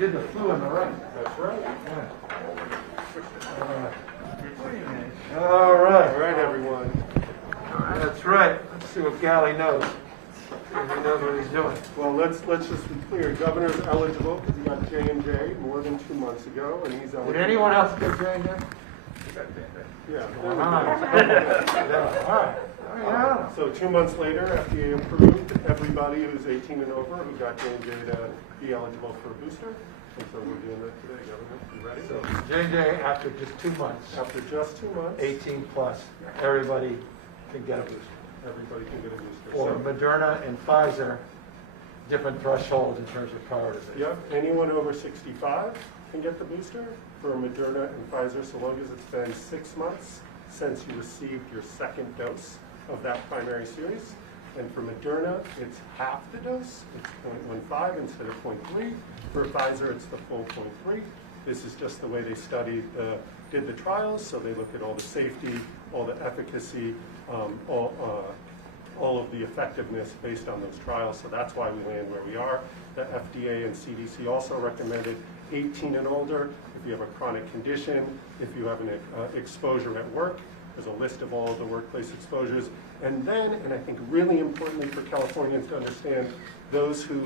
did the flu in the right. That's right. Yeah. All right, everyone. That's right. Let's see what Gally knows. He knows what he's doing. Well, let's just be clear. Governor's eligible because he got J&J more than 2 months ago, and he's eligible. Did anyone else get J&J? Yeah. All right. Yeah. So 2 months later, FDA approved everybody who's 18 and over who got J&J to be eligible for a booster. And so we're doing that today, Governor. You ready? So J&J after just 2 months. After just 2 months, 18 plus, everybody can get a booster. everybody can get a booster. For Moderna and Pfizer, different thresholds in terms of prioritization. Yep, anyone over 65 can get the booster for Moderna and Pfizer so long as it's been 6 months since you received your second dose of that primary series. And for Moderna, it's half the dose. It's 0.15 instead of 0.3. For Pfizer, it's the full 0.3. This is just the way they did the trials. So they look at all the safety, all the efficacy, all of the effectiveness based on those trials. So that's why we land where we are. The FDA and CDC also recommended 18 and older. If you have a chronic condition, if you have an exposure at work, there's a list of all of the workplace exposures. And then, and I think really importantly for Californians to understand, those who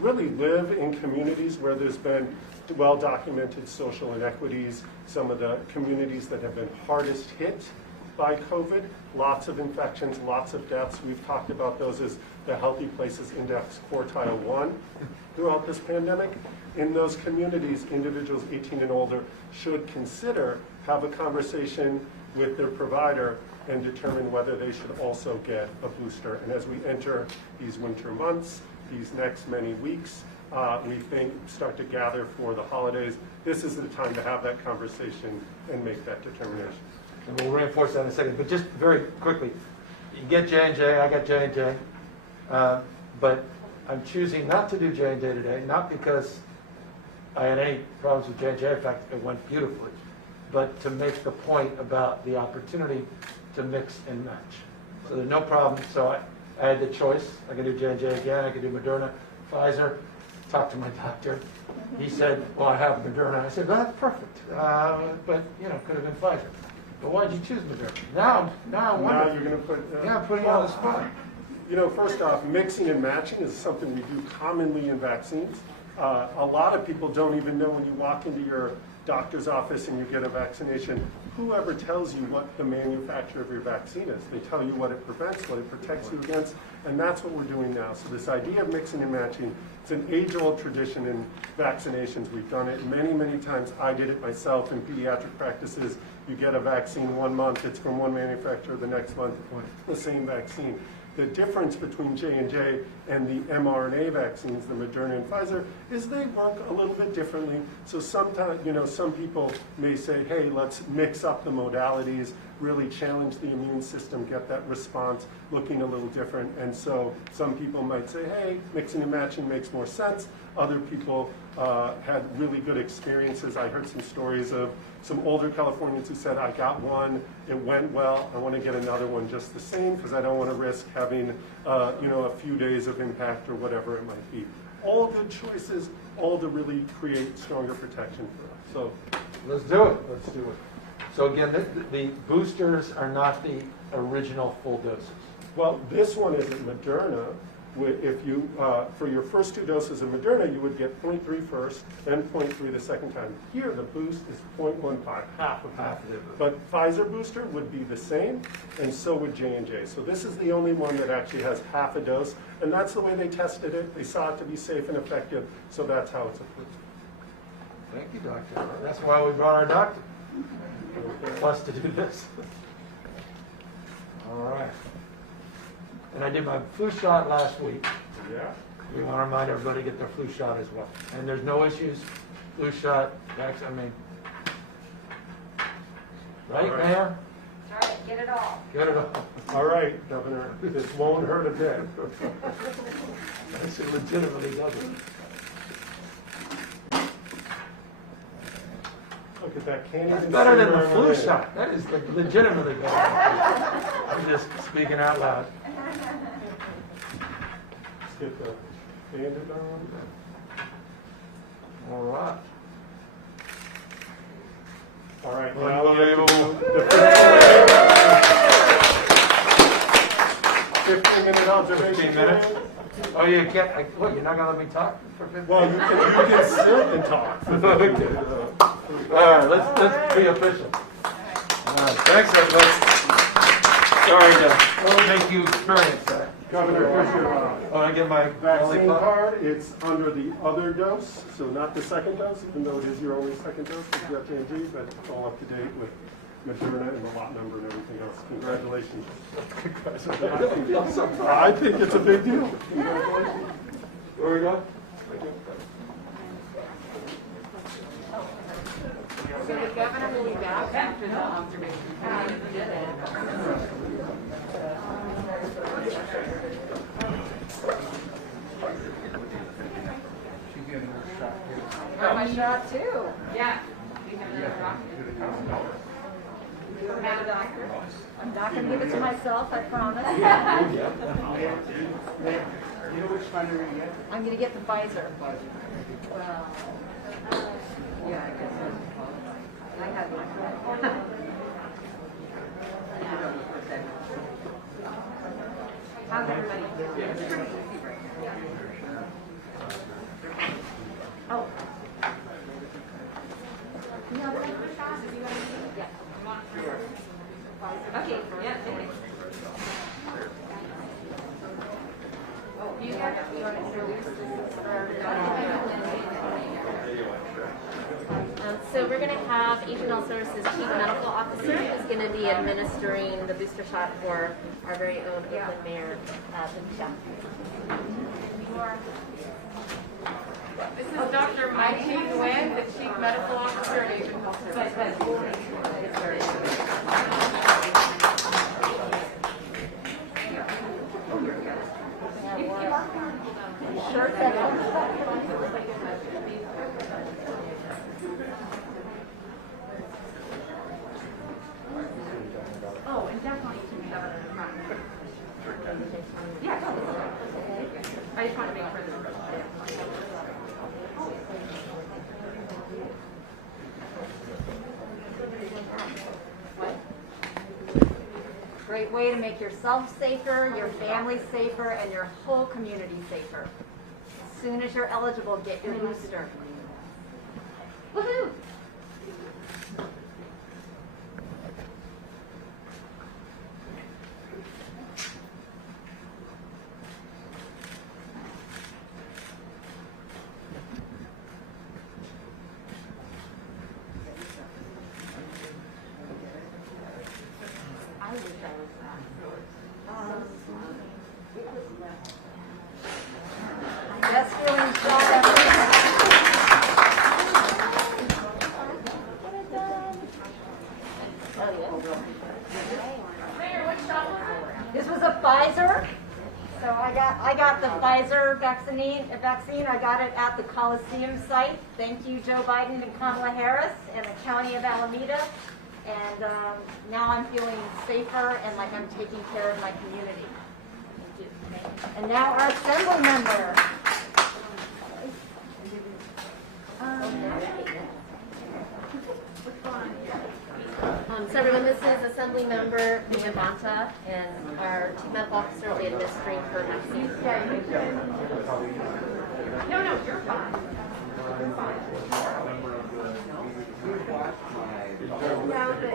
really live in communities where there's been well-documented social inequities, some of the communities that have been hardest hit by COVID, lots of infections, lots of deaths. We've talked about those as the Healthy Places Index quartile 1 throughout this pandemic. In those communities, individuals 18 and older should consider, have a conversation with their provider and determine whether they should also get a booster. And as we enter these winter months, these next many weeks, we think start to gather for the holidays, this is the time to have that conversation and make that determination. And we'll reinforce that in a second. But just very quickly, you get J&J, I got J&J, but I'm choosing not to do J&J today, not because I had any problems with J&J. In fact, it went beautifully. But to make the point about the opportunity to mix and match. So there's no problem. So I had the choice. I can do J&J again. I can do Moderna, Pfizer. Talked to my doctor. He said, well, I have Moderna. I said, well, that's perfect. But, you know, could have been Pfizer. But why'd you choose Moderna? Now I wonder. Now you're going to put... yeah, I'm putting you on the spot. You know, first off, mixing and matching is something we do commonly in vaccines. A lot of people don't even know when you walk into your doctor's office and you get a vaccination, whoever tells you what the manufacturer of your vaccine is. They tell you what it prevents, what it protects you against, and that's what we're doing now. So this idea of mixing and matching, it's an age-old tradition in vaccinations. We've done it many, many times. I did it myself in pediatric practices. You get a vaccine 1 month, it's from one manufacturer, the next month, the same vaccine. The difference between J&J and the mRNA vaccines, the Moderna and Pfizer, is they work a little bit differently. So sometimes, you know, some people may say, hey, let's mix up the modalities, really challenge the immune system, get that response looking a little different. And so some people might say, hey, mixing and matching makes more sense. Other people had really good experiences. I heard some stories of some older Californians who said, I got one, it went well, I want to get another one just the same because I don't want to risk having you know, a few days of impact or whatever it might be. All good choices, all to really create stronger protection for us. So let's do it. Let's do it. So again, the boosters are not the original full doses. Well, this one is at Moderna. If you, for your first 2 doses of Moderna, you would get 0.3 first, then 0.3 the second time. Here, the boost is 0.15, half of it. But Pfizer booster would be the same, and so would J&J. So this is the only one that actually has half a dose, and that's the way they tested it. They saw it to be safe and effective, so that's how it's approved. Thank you, doctor. That's why we brought our doctor. Plus to do this. All right. And I did my flu shot last week. Yeah. We want to remind everybody to get their flu shot as well. And there's no issues. Flu shot, vaccine, I mean. Right, Mayor? That's right, get it all. Get it all. All right, Governor, this won't hurt a bit. That's legitimately doesn't. Look at that. Can't That's even better see than the where flu I'm at. shot. That is legitimately better. I'm just speaking out loud. Let's get the Banded on. All right. All right, now we have to do Unbelievable. the 15-minute observation 15 minutes? period. Oh, you can't, what, you're not gonna let me talk for 15 Well, minutes? you can sit and talk. All right, let's be official. All right, thanks, everybody. Sorry to make you experience that. Governor Fisher, Oh, I get my vaccine lollipop? card, it's under the other dose, so not the second dose, even though it is your only second dose, because you got J&G, but it's all up to date with Moderna and the lot number and everything else. Congratulations. I think it's a big deal. Congratulations. Where we go? So the governor will be back after the observation period. Got my shot too. Yeah. You have another doctor? Have a doctor? I'm not going to give it to myself, I promise. I'm going to get the Pfizer. Well, yeah, I guess so. I had one. How's everybody? Oh. Okay, yeah, okay. You guys, you want to introduce this for So we're going to have Regional Services Chief Medical Officer who's going to be administering the booster shot for our very own Oakland Mayor, Patricia. This is Dr. Mike Nguyen, the Chief Medical Officer at Asian Health Services. Oh, and definitely you can have it in the front. Yeah, I just want to make sure that. Great way to make yourself safer, your family safer, and your whole community safer. As soon as you're eligible, get your booster. Woohoo! I wish I was that. I'm just feeling This was a Pfizer. So I got the Pfizer vaccine. I got it at the Coliseum site. Thank you, Joe Biden and Kamala Harris and the County of Alameda. And now I'm feeling safer and like I'm taking care of my community. Thank you. And now our assembly member. So everyone, this is Assembly Member Nyambanta, and our Chief Medical Officer will be administering her vaccine. No, you're fine. You're fine. No, but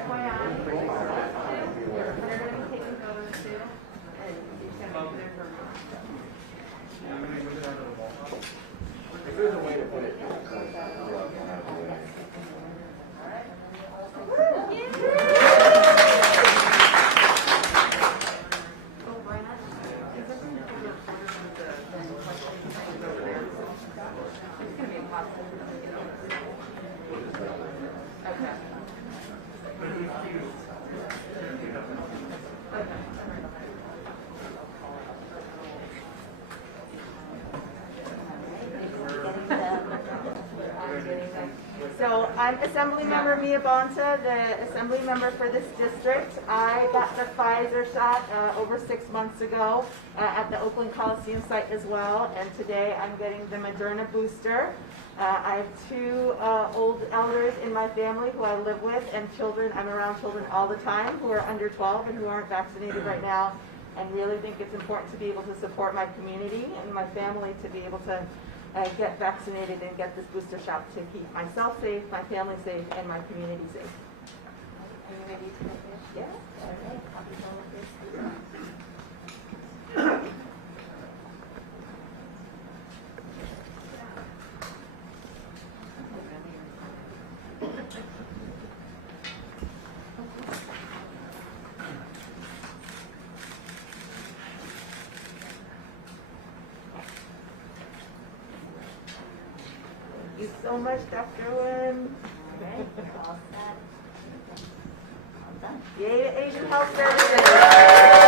FYI, they're going to be taking photos too, and it's going to be there for If there's a way to put it. So I'm Assemblymember Mia Bonta, the Assembly member for this district. I got the Pfizer shot over 6 months ago at the Oakland Coliseum site as well, and today I'm getting the Moderna booster. I have 2 old elders in my family who I live with, and children. I'm around children all the time who are under 12 and who aren't vaccinated right now, and really think it's important to be able to support my community and my family to be able to get vaccinated and get this booster shot to keep myself safe, my family safe, and my community safe. Are you ready to make this? Yes. All right. I'll be done with this. Thank you so much, Dr. Wynn. Okay, all set. All done. Yay to Asian Health Services.